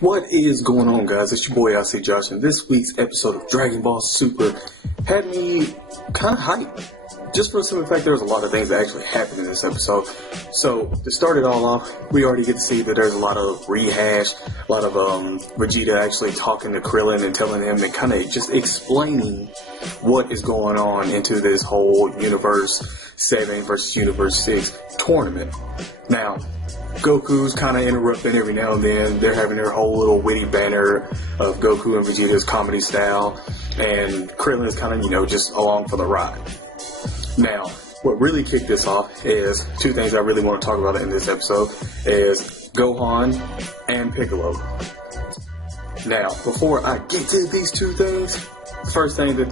What is going on, guys? It's your boy IC Josh, and this week's episode of Dragon Ball Super had me kind of hyped. Just for the simple fact, there was a lot of things that actually happened in this episode. So, to start it all off, we already get to see that there's a lot of rehash, a lot of Vegeta actually talking to Krillin and telling him and kind of just explaining what is going on into this whole Universe 7 versus Universe 6 tournament. Now, Goku's kind of interrupting every now and then. They're having their whole little witty banner of Goku and Vegeta's comedy style, and Krillin is kind of, just along for the ride. Now, what really kicked this off is two things I really want to talk about in this episode is Gohan and Piccolo. Now, before I get to these two things, the first thing that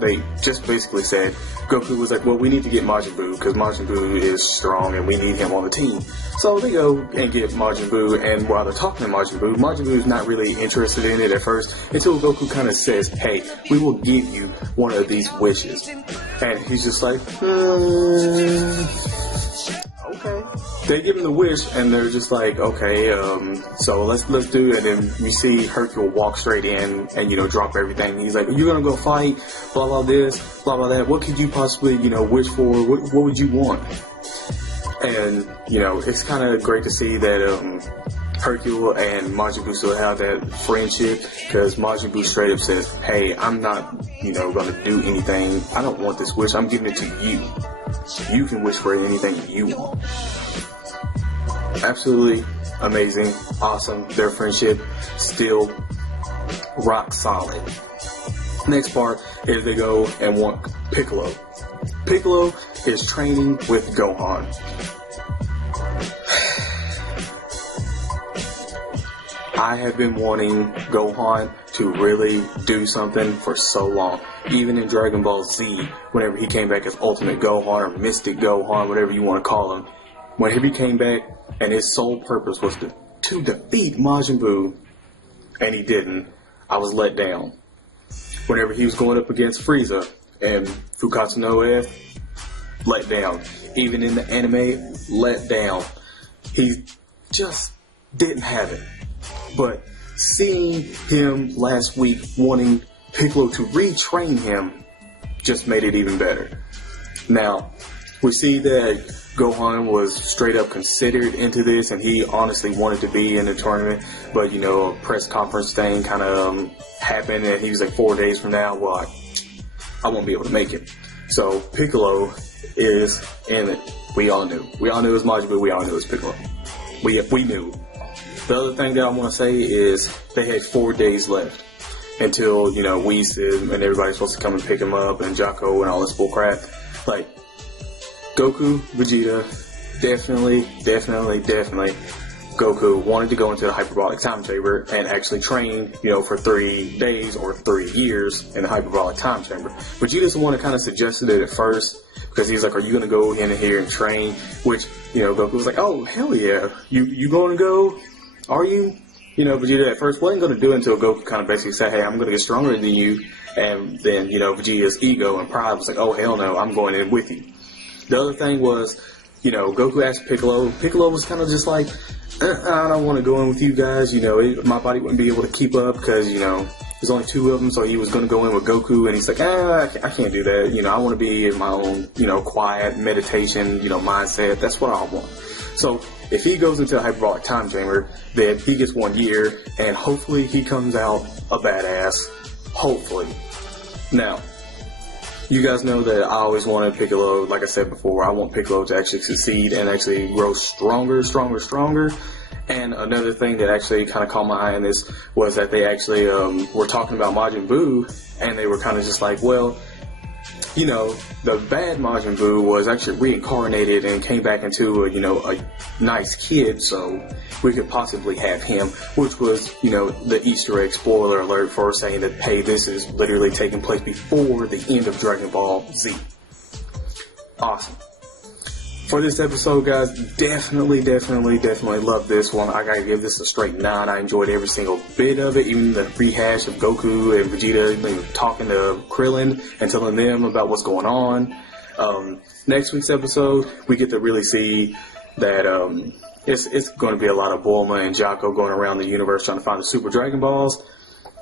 they just basically said, Goku was like, well, we need to get Majin Buu because Majin Buu is strong and we need him on the team. So they go and get Majin Buu, and while they're talking to Majin Buu is not really interested in it at first until Goku kind of says, hey, we will give you one of these wishes. And he's just like, okay. They give him the wish, and they're just like, okay, so let's do it. And then we see Hercule walk straight in and, drop everything. He's like, you're going to go fight, blah, blah, this, blah, blah, that. What could you possibly, wish for? What would you want? And, it's kind of great to see that Hercule and Majin Buu still have that friendship, because Majin Buu straight up says, hey, I'm not, going to do anything. I don't want this wish. I'm giving it to you. You can wish for anything you want. Absolutely amazing, awesome. Their friendship still rock solid. Next part is they go and want Piccolo. Piccolo is training with Gohan. I have been wanting Gohan to really do something for so long. Even in Dragon Ball Z, whenever he came back as Ultimate Gohan or Mystic Gohan, whatever you want to call him, whenever he came back and his sole purpose was to defeat Majin Buu, and he didn't, I was let down. Whenever he was going up against Frieza and Fukatsu no F, let down. Even in the anime, let down. He just didn't have it. But seeing him last week wanting Piccolo to retrain him just made it even better. Now, we see that Gohan was straight up considered into this, and he honestly wanted to be in the tournament, but a press conference thing kind of happened, and he was like 4 days from now, well, I won't be able to make it. So Piccolo is in it. We all knew. We all knew it was Majin Buu. We all knew it was Piccolo. We knew. The other thing that I want to say is they had 4 days left until, Whis and everybody's supposed to come and pick him up, and Jocko and all this bullcrap. Like, Goku, Vegeta, definitely, Goku wanted to go into the hyperbolic time chamber and actually train, for 3 days or 3 years in the hyperbolic time chamber. Vegeta's the one that kind of suggested it at first, because he's like, are you going to go in here and train? Which, Goku was like, oh, hell yeah, you going to go? Are you? Vegeta at first wasn't going to do it until Goku kind of basically said, hey, I'm going to get stronger than you. And then, Vegeta's ego and pride was like, oh, hell no, I'm going in with you. The other thing was, Goku asked Piccolo. Piccolo was kind of just like, I don't want to go in with you guys. My body wouldn't be able to keep up because, there's only 2 of them. So he was going to go in with Goku. And he's like, I can't do that. I want to be in my own, quiet meditation, mindset. That's what I want. So if he goes into a hyperbolic time chamber, then he gets 1 year. And hopefully he comes out a badass. Hopefully. Now, you guys know that I always wanted Piccolo, like I said before, I want Piccolo to actually succeed and actually grow stronger. And another thing that actually kind of caught my eye in this was that they actually were talking about Majin Buu, and they were kind of just like, well, the bad Majin Buu was actually reincarnated and came back into a nice kid, so we could possibly have him, which was, the Easter egg spoiler alert for saying that, hey, this is literally taking place before the end of Dragon Ball Z. Awesome. For this episode, guys, definitely love this one. I gotta give this a straight 9. I enjoyed every single bit of it, even the rehash of Goku and Vegeta talking to Krillin and telling them about what's going on. Next week's episode, we get to really see that it's going to be a lot of Bulma and Jocko going around the universe trying to find the Super Dragon Balls.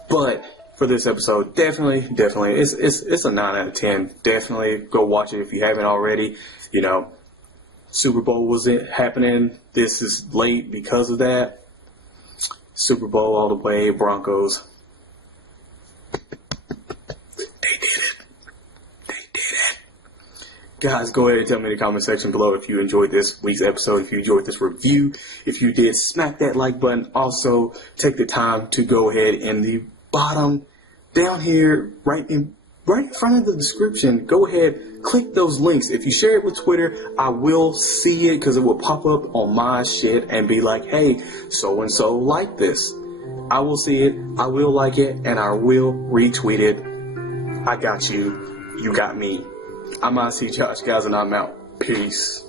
But for this episode, definitely, it's a 9 out of 10. Definitely go watch it if you haven't already. You know, Super Bowl was happening. This is late because of that. Super Bowl all the way, Broncos. They did it. Guys, go ahead and tell me in the comment section below if you enjoyed this week's episode, if you enjoyed this review. If you did, smack that like button. Also, take the time to go ahead in the bottom, down here, right in front of the description, go ahead, click those links. If you share it with Twitter, I will see it because it will pop up on my shit and be like, hey, so-and-so like this. I will see it, I will like it, and I will retweet it. I got you. You got me. I'm IC Josh, guys, and I'm out. Peace.